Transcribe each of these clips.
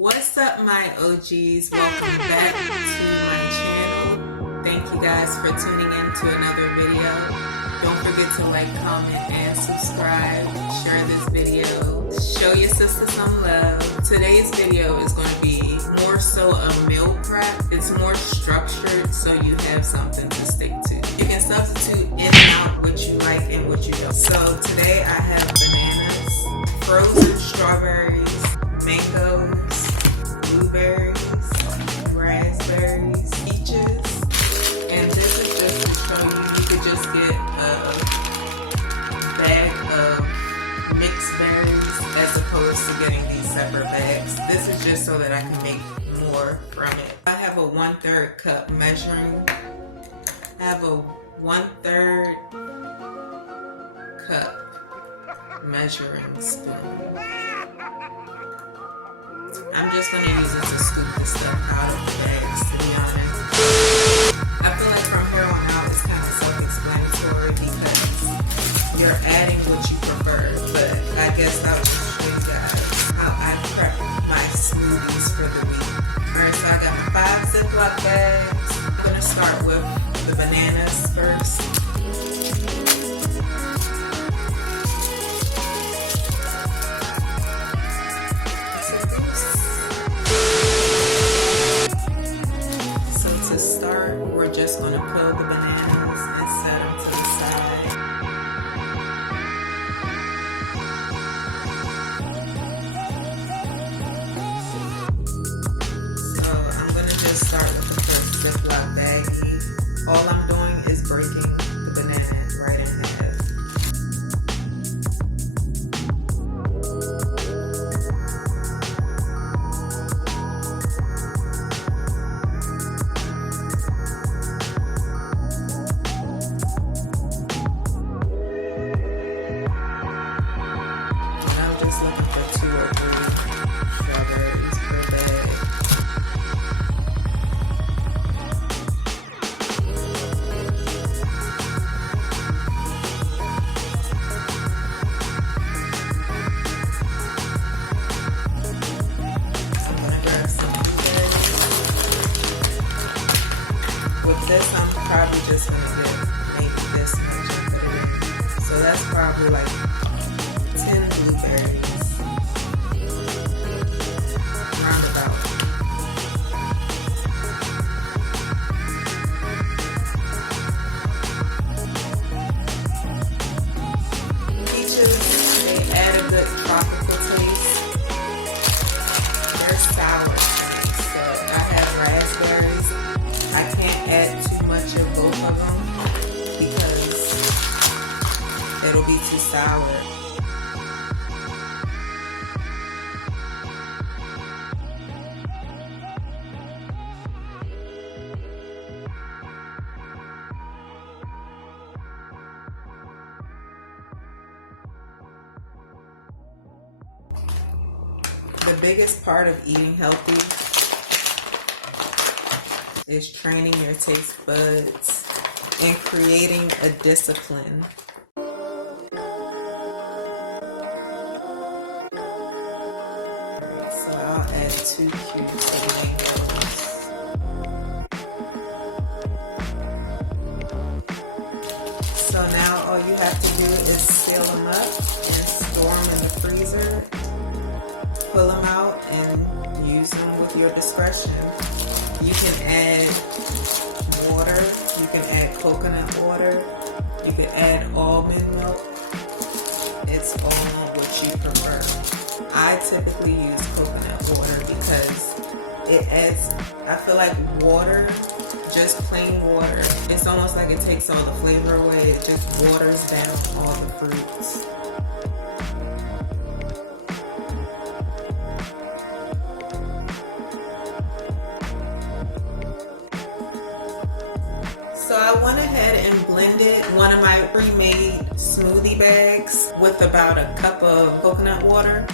What's up, my OGs? Welcome back to my channel. Thank you guys for tuning in to another video. Don't forget to like, comment, and subscribe. Share this video. Show your sister some love. Today's video is going to be more so a meal prep. It's more structured so you have something to stick to. You can substitute in and out what you like and what you don't. So today I have bananas, frozen strawberries, mangoes, blueberries, raspberries, peaches, and this is just to show you, you could just get a bag of mixed berries as opposed to getting these separate bags. This is just so that I can make more from it. I have a 1/3 cup measuring. I have a 1/3 cup measuring spoon. I'm just going to use it to scoop the stuff out of the bags, to be honest. I feel like from here on out it's kind of self-explanatory because you're adding what you prefer, but I guess I'll just show you guys how I prep my smoothies for the week. Alright, so I got my 5 Ziploc bags. I'm going to start with the bananas first. We're just going to peel the bananas and set them to the side. So I'm going to just start with the first Ziploc baggie. All I'm doing is breaking the banana right in half. This I'm probably just going to get maybe this much and put it in. So that's probably like 10 blueberries. Roundabout. Peaches, they add a good tropical taste. They're sour. So I have raspberries. I can't add too much of both of them because it'll be too sour. The biggest part of eating healthy is training your taste buds and creating a discipline. So I'll add 2 cubes of mangoes. So now all you have to do is seal them up and store them in the freezer. Pull them out and use them with your discretion. You can add water, you can add coconut water, you can add almond milk. It's all what you prefer. I typically use coconut water because it adds, I feel like water, just plain water, it's almost like it takes all the flavor away. It just waters down all the fruits. So I went ahead and blended one of my pre-made smoothie bags with about a cup of coconut water.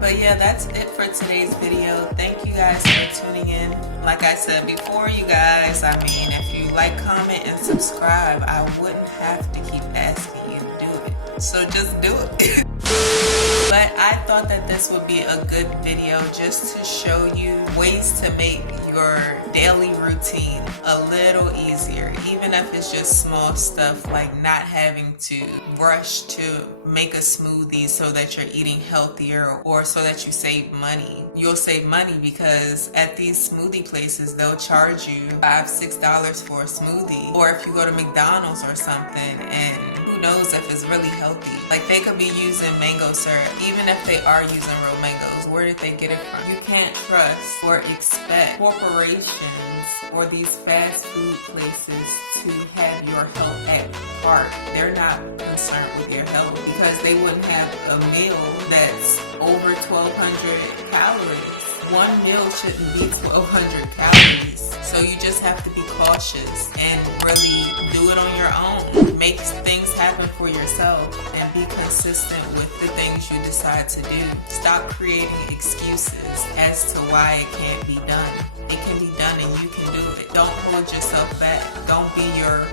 But yeah, that's it for today's video. Thank you guys for tuning in. Like I said before, you guys, I mean, if you like, comment, and subscribe, I wouldn't have to keep asking you to do it. So just do it. But I thought that this would be a good video just to show you ways to make your daily routine a little easier, even if it's just small stuff like not having to rush to make a smoothie so that you're eating healthier or so that you save money. You'll save money because at these smoothie places, they'll charge you $5-6 for a smoothie. Or if you go to McDonald's or something, and who knows if it's really healthy. Like, they could be using mango syrup. Even if they are using real mangoes, where did they get it from? You can't trust or expect corporations or these fast food places to have your health at heart. They're not concerned with your health because they wouldn't have a meal that's over 1,200 calories. One meal shouldn't be 1,200 calories. So you just have to be cautious and really do it on your own. Make things happen for yourself and be consistent with the things you decide to do. Stop creating excuses as to why it can't be done. It can be done and you can do it. Don't hold yourself back. Don't be your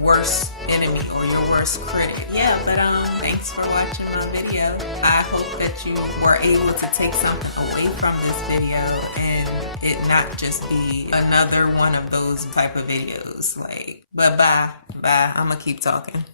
worst enemy or your worst critic. Yeah, but thanks for watching my video. I hope that you were able to take something away from this video and it not just be another one of those type of videos. Like, bye. I'ma keep talking.